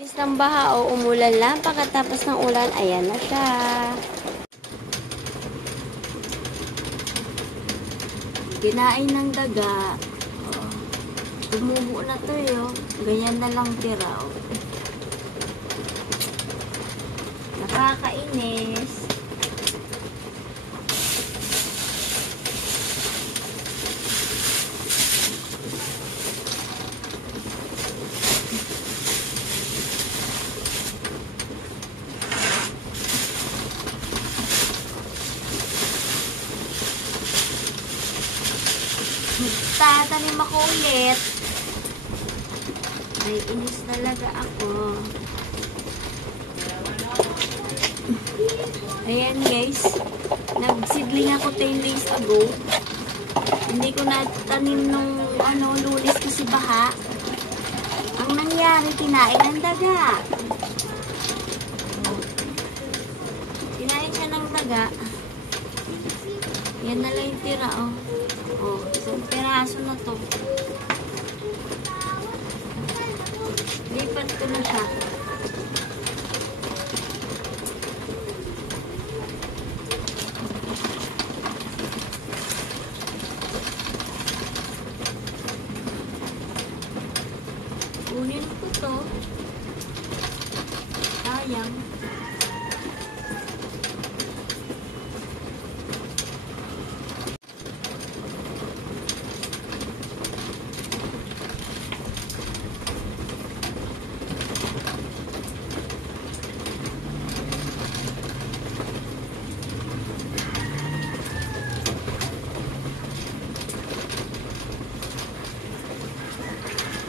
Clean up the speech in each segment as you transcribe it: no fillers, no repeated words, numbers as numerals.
Bilis ng baha o umulan lang. Pagkatapos ng ulan, ayan na siya. Kinain ng daga. Oh, tumubo na to yun. Ganyan na lang tira. Oh. Nakakainis. Tatanim ako ulit. Ay, inis talaga ako. Ayan guys. Nagsidling ako 10 days ago. Hindi ko natanim nung Lunes kasi baha. Ang nangyari, kinain ng daga. Kinain siya ng daga. Yan na lang yung tira, oh. Oh, isang peraso na to. Lipat ko na siya. Kunin ko to. Sayang.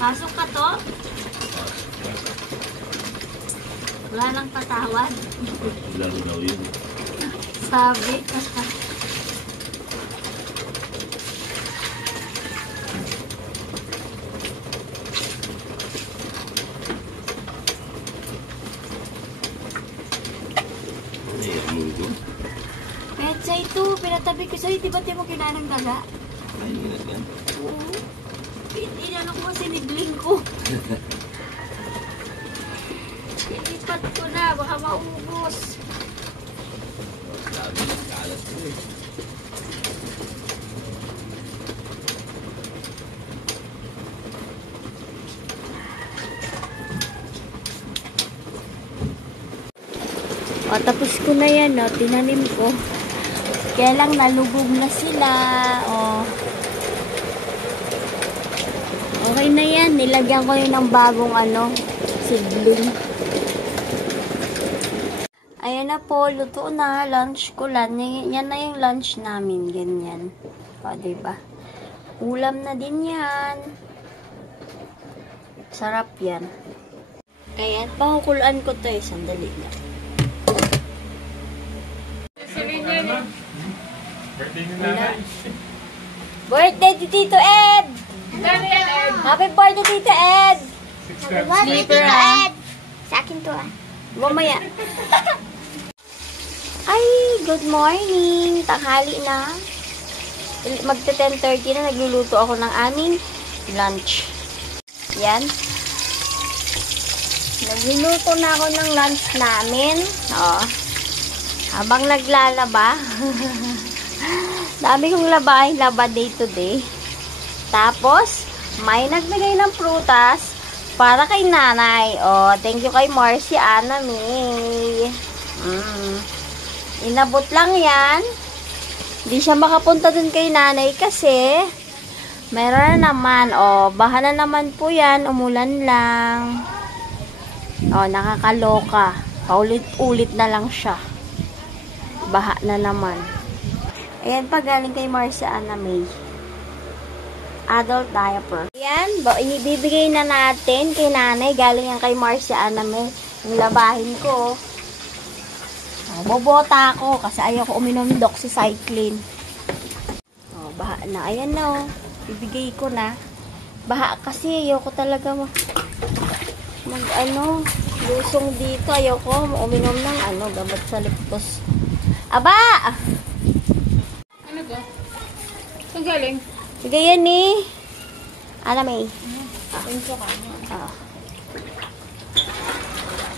Pasok ka to? Wala nang patawad. Laro daw yun. Sabi. Petsa ito. Pinatabi ko sa'yo. Diba di mo kinain ng daga? Ay, yan. Oo. Inano ko sinigling ko. Ilipat ko na, baka maubos. Lagi kalas ko eh. O, tapos ko na yan, no? Tinanim ko. Kaya lang nalugog na sila. O. Okay na yan. Nilagyan ko yun ng bagong seedling. Ayan na po. Luto na. Lunch ko lang. Yan na yung lunch namin. Ganyan. O, diba? Ulam na din yan. Sarap yan. Ayan. Pakukulaan ko to eh. Sandali lang. Birthday to Tito Ed! Happy birthday, Tito Ed! Happy birthday, Tito Ed! Sa akin to Mamaya. Ay, good morning! Tanghali na. Magta 10:30 na. Nagluluto ako ng aming lunch. Yan. Nagluluto na ako ng lunch namin. O. Habang naglalaba. Dami kong laba day to day. Tapos, may nagbigay ng prutas para kay nanay. Oh, thank you kay Marcy Ana May. Inabot lang yan. Hindi siya makapunta dun kay nanay kasi meron na naman. Oh, baha na naman po yan. Umulan lang. Oh, nakakaloka. Paulit-ulit na lang siya. Baha na naman. Ayan pa, galing kay Marcy Ana May. Adult diaper. Ayan, ibibigay na natin kay nanay. Galing yan kay Marcy Ana May. Yung labahin ko. Oh, bobota ako kasi ayaw ko uminom ng doxycycline. Oh, baha na. Ayan na, oh. Ibigay ko na. Baha kasi ayaw ko talaga lusong dito. Ayaw ko uminom ng gamot sa liptos. Aba! Ano to? Saan galing? Sige yan ni Ana May. Pinso ka.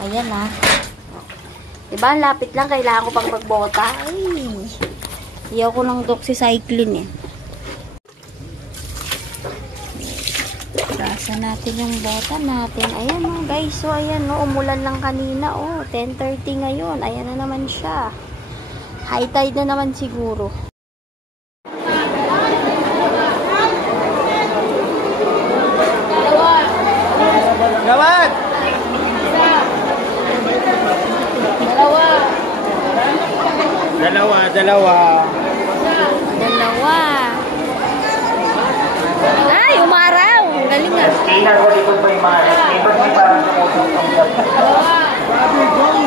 Ayan na. Diba, ang lapit lang. Kailangan ko pang magbota. Ay, iyaw ko ng doxycycline eh. Gasa natin yung bota natin. Ayan o, guys. So, ayan o. Umulan lang kanina o. 10:30 ngayon. Ayan na naman siya. High tide na naman siguro. Gawad! Dalawa. Ay, umaraw. Galing nga. Tingnan ko dito po yung mga likod mo parang tumutuntong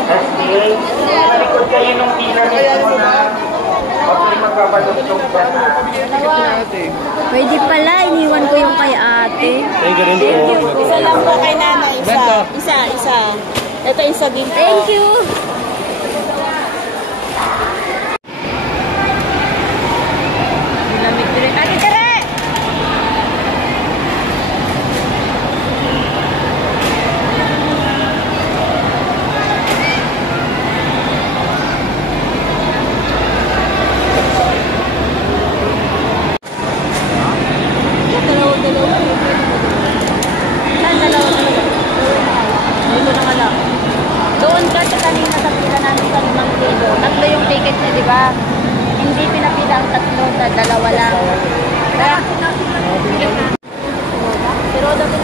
sa SDA. Malikod kayo nung tingnan mo na huwag kayo magpapadugtong sa Pwede pala. Iniwan ko yung kay ate. Thank you rin po. Isa lang po kay nanay. Isa. Ito isa din po. Thank you. Lamig din. Ate, tara! Dito na nga lang. Doon kasi kanina sa pila namin sa 5,000. Tatlo yung ticket niya, di ba? Hindi pinapila ang tatlo, dalawa lang. Kaya, pero dapat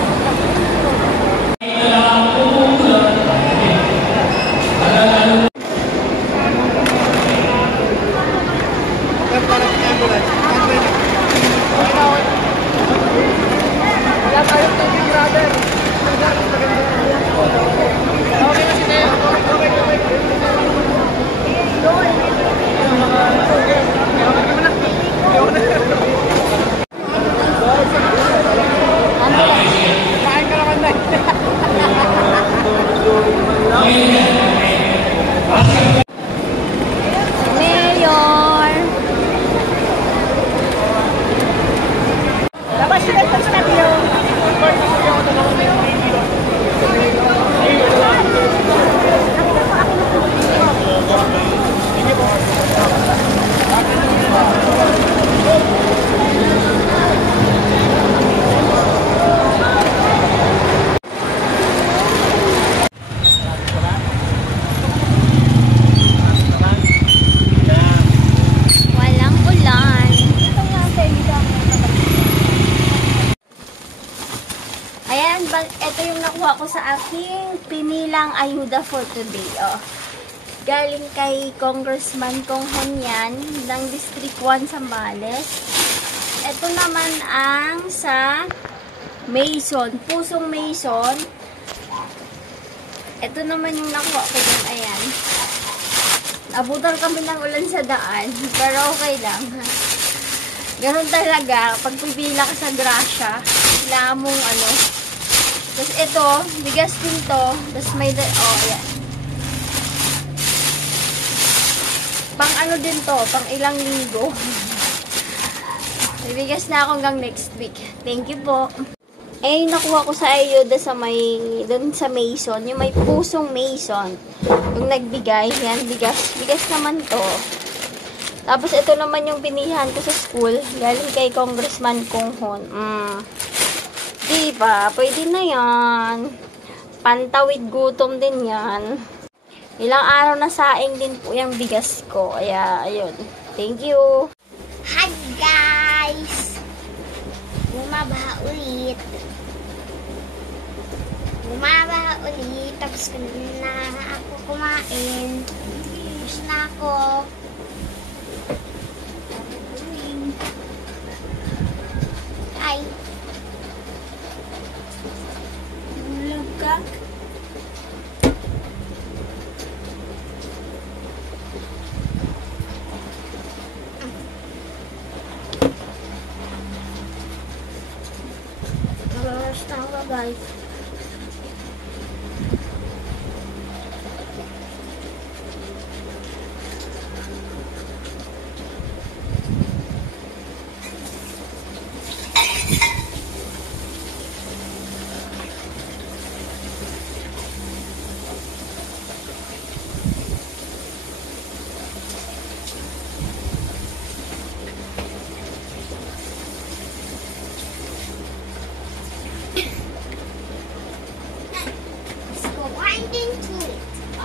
Mayor! Tapos sila po sa tatlo. Walang ulan. Ayan, ito yung nakuha ko sa aking pinilang ayuda for today. Oh. Galing kay Congressman Kong Honyan ng District 1 Zambales. Ito naman ang sa Mason, Pusong Mason. Ito naman yung nakuha ko dun. Ayan. Abutan kami ng ulan sa daan, pero okay lang. Ganun talaga, pag pipila ka sa grasya, kailangan mong ano. Tapos ito, bigas din to. Tapos may, ayan. Pang ano din to, pang ilang linggo. May bigas na ako hanggang next week. Thank you po. Eh, nakuha ko sa ayuda sa may, doon sa Mason, yung may Pusong Mason. Yung nagbigay, yan, bigas. Bigas naman to. Tapos, ito naman yung binihan ko sa school. Galing kay Congressman Kong Hon. Diba? Pwede na yan. Pantawid gutom din yan. Ilang araw na saing din po yung bigas ko. Kaya, ayun. Thank you. Hi guys! Bumaba ulit. Tapos na ako kumain. Tapos na ako. Hi! Lugak. Basta ako guys.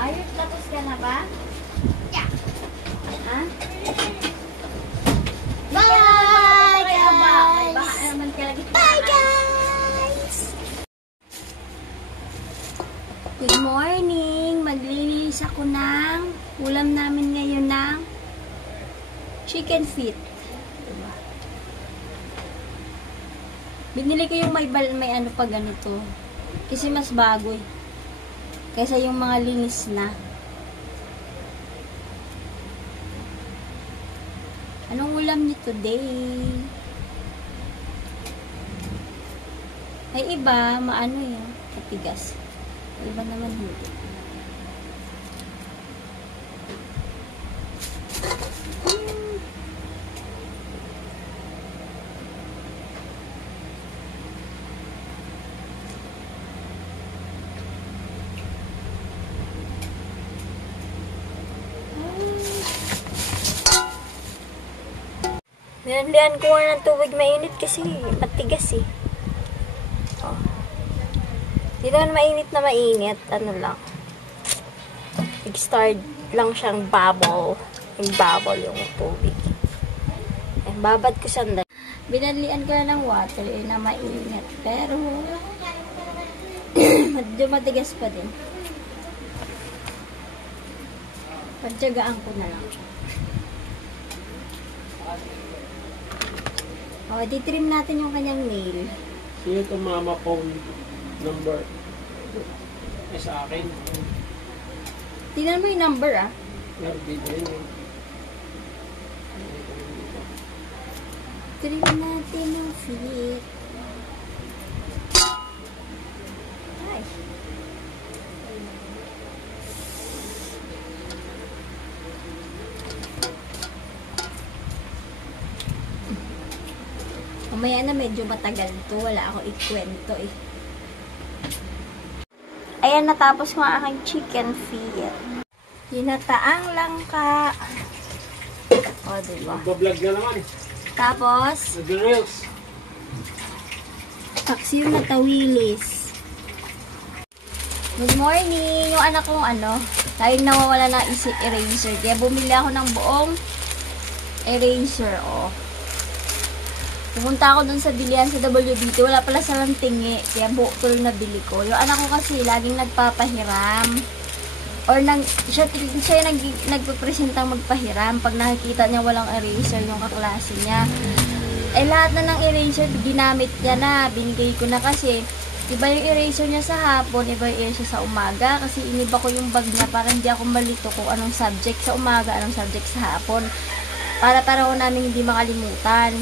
Ayun, tapos ka na ba? Yeah. Ha? Bye, Baka guys! naman ka lagi. Bye, guys! Good morning! Maglilinis ako ng ulam namin ngayon ng chicken feet. Diba? Binili ko yung may ano pa ganito. Kasi mas bago eh. Kaysa yung mga linis na. Anong ulam niyo today? Ay iba, maano yun, katigas. Iba naman hindi. Nilandian ko nga ng tubig mainit kasi matigas eh. Oh. Hindi naman mainit na mainit. Ano lang. Nag-start lang siyang bubble. Yung bubble yung tubig. Eh, babad ko sandali. Binalian ko na ng water eh, na mainit. Pero, medyo matigas pa din. Pagtyagaan ko na lang. O, titrim natin yung kanyang nail. Sino itong mama phone number? Sa akin. Tingnan mo yung number ah. Meron video yun. Trim natin yung feet. Ay. Mamaya na medyo matagal to. Wala ako ikwento eh. Ayan, natapos ko ang aking chicken feet. Ginataang langka. O, diba? Nagbablog na naman. Tapos, Nag-reels. taksiyo na tawilis. Good morning! Yung anak kong laging nawawala ng eraser. Kaya bumili ako ng buong eraser, oh. Pumunta ako dun sa bilihan sa WBT. Wala pala salang tingi. Kaya buo tuloy na bili ko. Yung anak ko kasi laging nagpapahiram. Or siya yung nagpapresentang magpahiram. Pag nakikita niya walang eraser yung kaklase niya. Eh lahat na ng eraser ginamit niya na. Binigay ko na kasi iba yung eraser niya sa hapon, iba yung eraser sa umaga. Kasi iniba ko yung bag niya para hindi ako malito kung anong subject sa umaga, anong subject sa hapon. Para ko namin hindi makalimutan.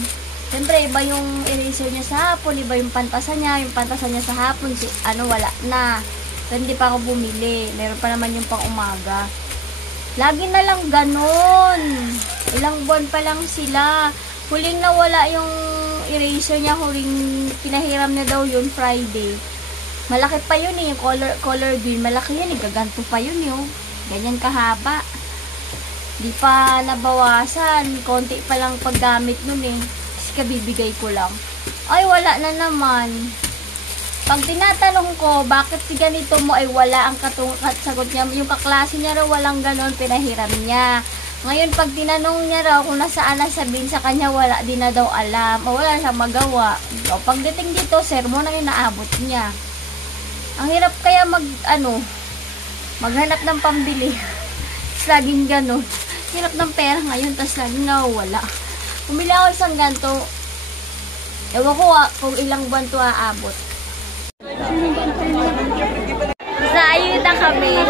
Siyempre, iba yung eraser niya sa hapon, iba yung pantasan niya. Yung pantasan niya sa hapon, wala na. So, hindi pa ako bumili. Meron pa naman yung pang umaga. Lagi na lang ganon. Ilang buwan pa lang sila. Huling nawala yung eraser niya, huling pinahiram na daw yun Friday. Malaki pa yun eh, yung color green. Malaki yun eh, gaganto pa yun yung. Ganyan kahaba. Di pa nabawasan. Konti pa lang paggamit nun eh. Kabibigay ko lang. Ay, wala na naman. Pag tinatanong ko, bakit si ganito mo ay wala ang sagot niya. Yung kaklase niya raw walang ganon, pinahiram niya. Ngayon, pag tinanong niya raw kung nasaan na sabihin sa kanya, wala din na daw alam. O wala siyang magawa. O, pagdating dito, sermon na yung naabot niya. Ang hirap kaya maghanap ng pambili. Tapos laging ganon. Hirap ng pera ngayon, tapos laging nawawala. Pumili ako isang ganito. Ewan ko kung ilang buwan ito aabot. Sa ayuda kami.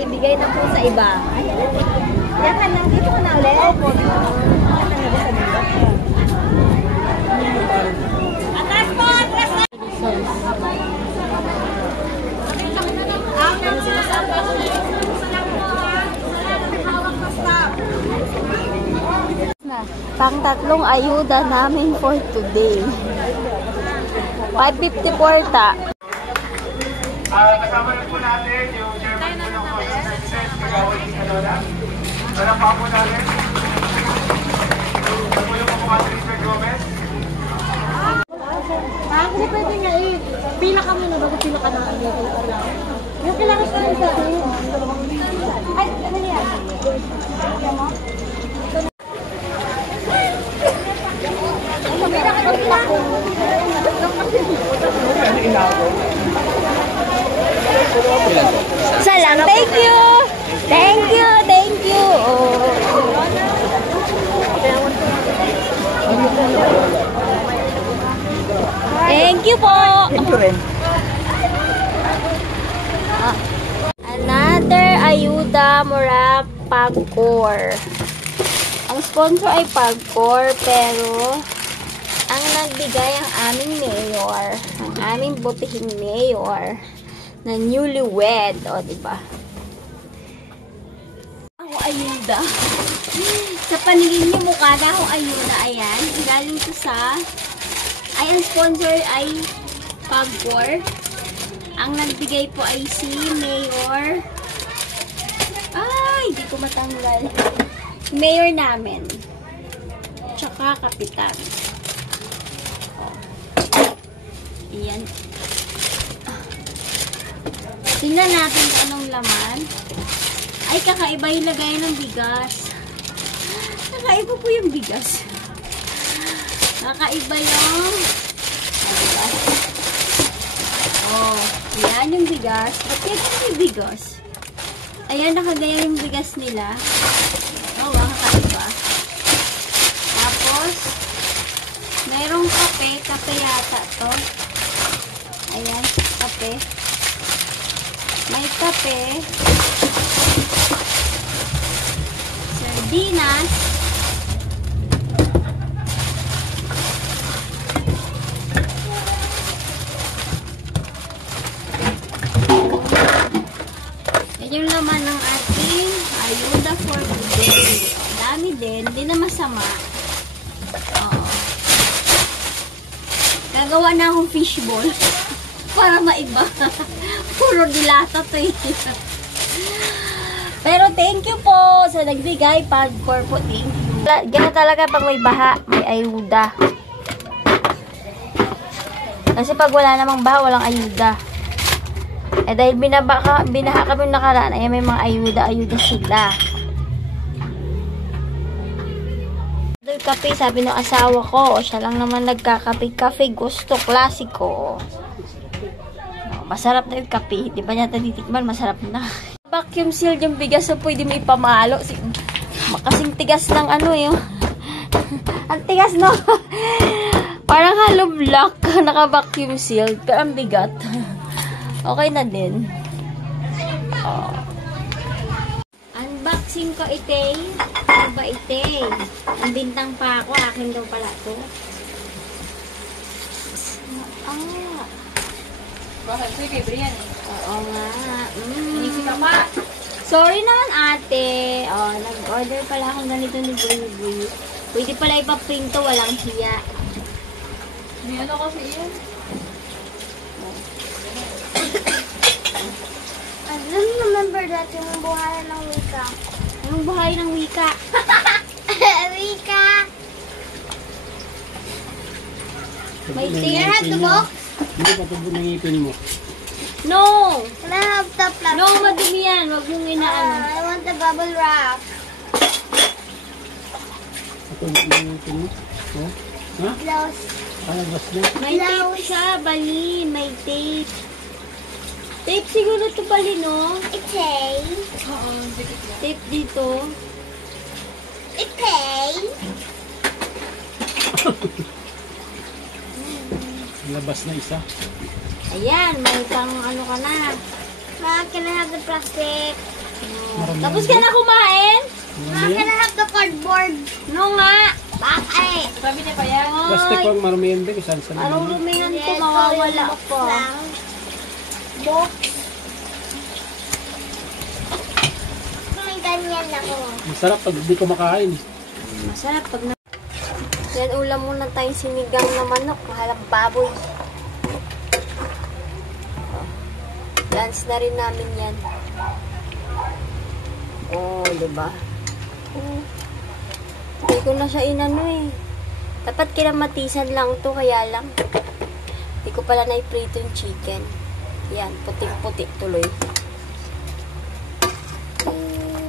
Ibigay na po sa iba. Yan ka lang. Dito ka na ulit. Opo. Pang tatlong ayuda namin for today. 5.54 ta. Kasama na po natin yung chairman po ng Services, Kagawad Ikadola. Alam pa po natin. Kasi pwede nga eh. Pila ka muna bago pila ka na. Yung kailangan ka rin sa akin. Ay, ano yan? Isa lang. Thank you! Thank you! Thank you! Thank you po! Thank you rin. Another ayuda mula Pagcor. Ang sponsor ay Pagcor, pero ang nagbigay ang aming mayor, ang aming butihing mayor na newlywed, o diba? Ako ayuda. Sa paningin niyo mukha na akong ayuda, ayan. Galing to sa, ay ang sponsor ay Pagcor. Ang nagbigay po ay si Mayor. Ay, hindi ko matanggal. Mayor namin. Tsaka kapitan. Ayan. Tingnan natin kung anong laman. Ay, kakaiba yung lagay ng bigas. Kakaiba po yung bigas. Kakaiba yung bigas. Oh, yan yung bigas. Ba't yan yung bigas? Ayan, nakagaya yung bigas nila. Oh, ang kakaiba. Tapos, merong kape. Kape yata to. Ayan, kape. May kape. Sardinas. Yan yung laman ng ating ayuda for today. Dami din. Hindi na masama. Oo. Gagawa na akong fishball. Para maiba. Puro dilata to eh. Pero thank you po sa nagbigay. Pagcor po, thank you. Ganun talaga pag may baha, may ayuda. Kasi pag wala namang baha, walang ayuda. Eh dahil binaha kami nakaraan, ay may mga ayuda sila. Dahil kape, sabi ng asawa ko, siya lang naman nagkakape-kape, gusto, klasiko. Masarap na yung kape. Di ba niya tatitikman? Masarap na. Vacuum seal yung bigas so pwede may pamalo. Makasing tigas ng ano yun. Ang tigas no? Parang hollow block. Naka-vacuum seal. Pero ang bigat. Okay na din. Oh. Unboxing ko ite. Ano ba ite? Ang bintang pa ako. Akin daw pala to. Ah. Bakit? Sige, Brian eh. Oo nga. Inisip ka pa. Sorry naman ate. Oh, nag-order pala akong ganito ni Buy. Pwede pala ipaprint to. Walang hiya. May ano kasi yan? I don't remember that yung buhay ng wika. Anong buhay ng wika? Wika! May You tape. have the book? Hindi pa ito nangipin mo. No! Can I have the plastic? No, madumi yan. Huwag mong inaano. I want the bubble wrap. Ito nangipin mo. Oh? Ha? Close. Palabas na. May tape siya, Bali. May tape. Tape siguro to Bali, no? Okay. Oo, dikit lang. Tape dito. Okay. Labas na isa. Ayan, may pang ano ka na. Ma, can I have the plastic? Tapos ka na kumain? Ma, can I have the cardboard? No nga. Bakit? Sabi niya pa yan. Plastic pang marumihan din. Saan sa Anong naman? rumihan ko, mawawala ko. Box. May ganyan ako. Masarap pag hindi ko makain. Masarap pag na... Yan, ulam muna tayong sinigang na manok. Mahalang baboy. Lunch na rin namin yan. Oh, diba? Hindi ko na siya inano eh. Dapat kinamatisan lang to, kaya lang. Hindi ko pala na-prito yung chicken. Yan, puting-puti tuloy.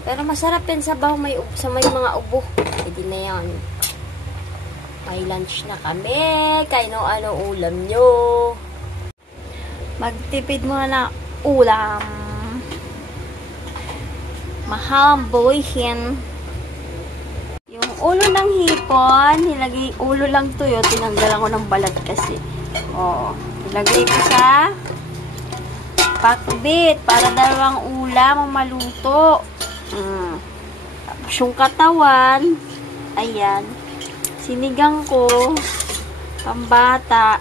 Pero masarap yan sa baho sa may mga ubo. Pwede na yan. May lunch na kami. Kaya ano ulam nyo. Magtipid muna na ulam. Mahal ang buwihin. Yung ulo ng hipon, nilagay ulo lang to yun. Tinanggalan ko ng balat kasi. Oo. Nilagay ko sa pakbit para dalawang ulam ang maluto. Tapos yung katawan, ayan, sinigang ko, pambata.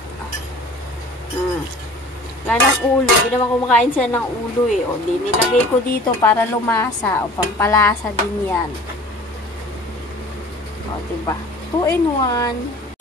Wala ng ulo. Hindi naman kumakain siya ng ulo eh. O, di nilagay ko dito para lumasa. O, pampalasa din yan. O, diba? 2 in 1.